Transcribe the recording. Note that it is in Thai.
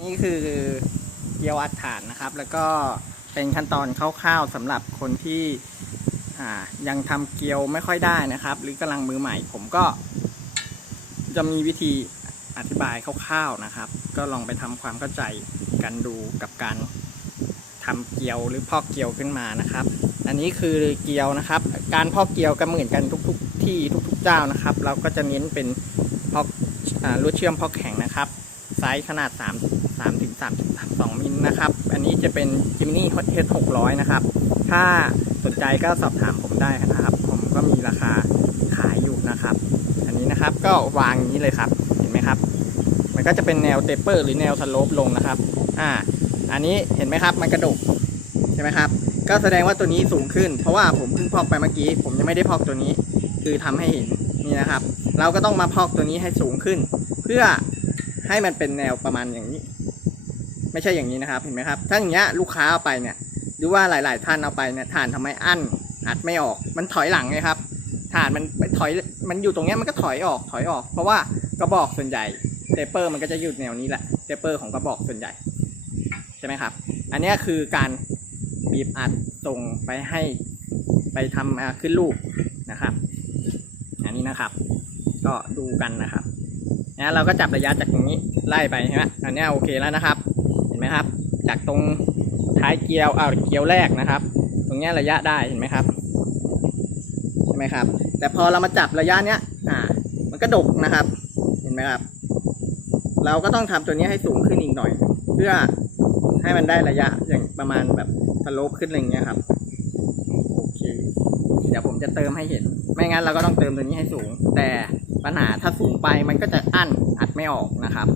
นี่คือเกี๊ยวอัดถ่านนะครับ แล้วก็เป็นขั้นตอนคร่าวๆสำหรับคนที่ยังทำเกี๊ยวไม่ค่อยได้นะครับ หรือกำลังมือใหม่ ผมก็ จะมีวิธีอธิบายคร่าวๆนะครับ ก็ลองไปทำความเข้าใจกันดูกับการทำเกี๊ยวหรือพอกเกี๊ยวขึ้นมานะครับ อันนี้คือเกี๊ยวนะครับ การพอกเกี๊ยวก็เหมือนกันทุก ๆ ที่ทุก ๆ เจ้านะครับ เราก็จะเน้นเป็นพอกอลวดเชื่อมพอกแข็งนะครับ ไซส์ขนาด 3 3ถึง3 2มิลนะครับ อันนี้จะเป็น Gemini H 600 นะครับ ถ้าสนใจก็สอบถามผมได้นะครับ ผมก็มีราคาขายอยู่นะครับ อันนี้นะครับก็วางนี้เลยครับ เห็นไหมครับ มันก็จะเป็นแนวเตปเปอร์หรือแนวสโลปลงนะครับ อ่า อันนี้เห็นไหมครับ มันกระดกใช่ไหมครับ ก็แสดงว่าตัวนี้สูงขึ้น เพราะว่าผมเพิ่งพอกไปเมื่อกี้ ผมยังไม่ได้พอกตัวนี้ คือทำให้เห็นนี่นะครับ เราก็ต้องมาพอกตัวนี้ให้สูงขึ้น เพื่อ ให้มันเป็นแนวประมาณอย่างนี้ ไม่ใช่อย่างนี้นะครับเห็นไหมครับ ถ้าอย่างเงี้ยลูกค้าเอาไปเนี่ย หรือว่าหลาย ๆ ท่านเอาไปเนี่ยฐานทำไมอั้นอัดไม่ออก มันถอยหลังไงครับฐานมันไปถอยมันอยู่ตรงเนี้ยมันก็ถอยออกถอยออก เพราะว่ากระบอกส่วนใหญ่เตเปอร์มันก็จะอยู่แนวนี้แหละเตเปอร์ของกระบอกส่วนใหญ่ใช่ไหมครับ อันนี้คือการบีบอัดส่งไปให้ไปทำขึ้นลูกนะครับ อันนี้นะครับ ก็ดูกันนะครับ นะเราก็จับระยะจากตรงนี้ไล่ไปใช่ไหมอันนี้โอเคแล้วนะครับ เห็นไหมครับ จากตรงท้ายเกลียวเอาเกลียวแรกนะครับ ตรงนี้ระยะได้เห็นไหมครับใช่ไหมครับ แต่พอเรามาจับระยะเนี้ยอ่ามันก็ดกนะครับ เห็นไหมครับ เราก็ต้องทำตัวนี้ให้สูงขึ้นอีกหน่อย เพื่อให้มันได้ระยะอย่างประมาณแบบสโลปขึ้นอะไรอย่างเงี้ยครับโอเคเดี๋ยวผมจะเติมให้เห็น ไม่งั้นเราก็ต้องเติมตัวนี้ให้สูง แต่ ปัญหาถ้าสูงไปมันก็จะอั้นอัดไม่ออกนะครับ